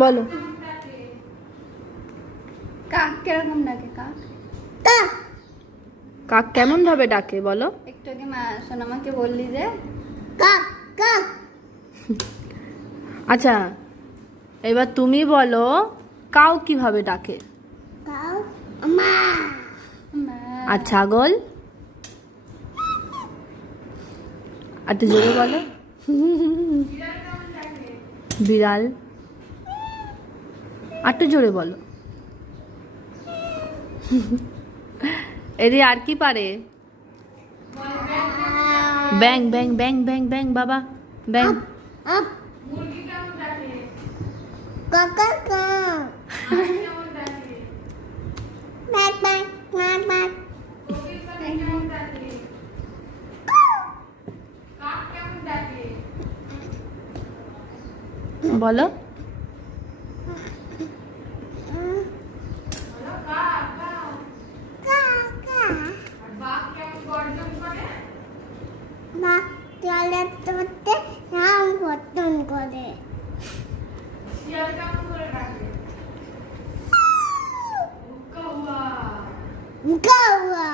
বলো। কাক কিরকম ডাকে? কাক কাক কেমন ভাবে ডাকে বলো? একটু আগে মা সোনামাকে বললি যে কাক কাক। আচ্ছা, এবার তুমি বলো কাউ কিভাবে ডাকে? কাউ মা। মা। আর ছাগল? আর একটু জোরে বলো। বিড়াল? আর একটু জোরে বলো। এদি আর কি পারে? ব্যাং ব্যাং ব্যাং ব্যাং ব্যাং বাবা ব্যাং। আপ কাক কাক কাক। বাক বাক বাক বাক। বলো। কাক কাক। বাক চলে তোতে নাম গঠন করে। কাওয়া।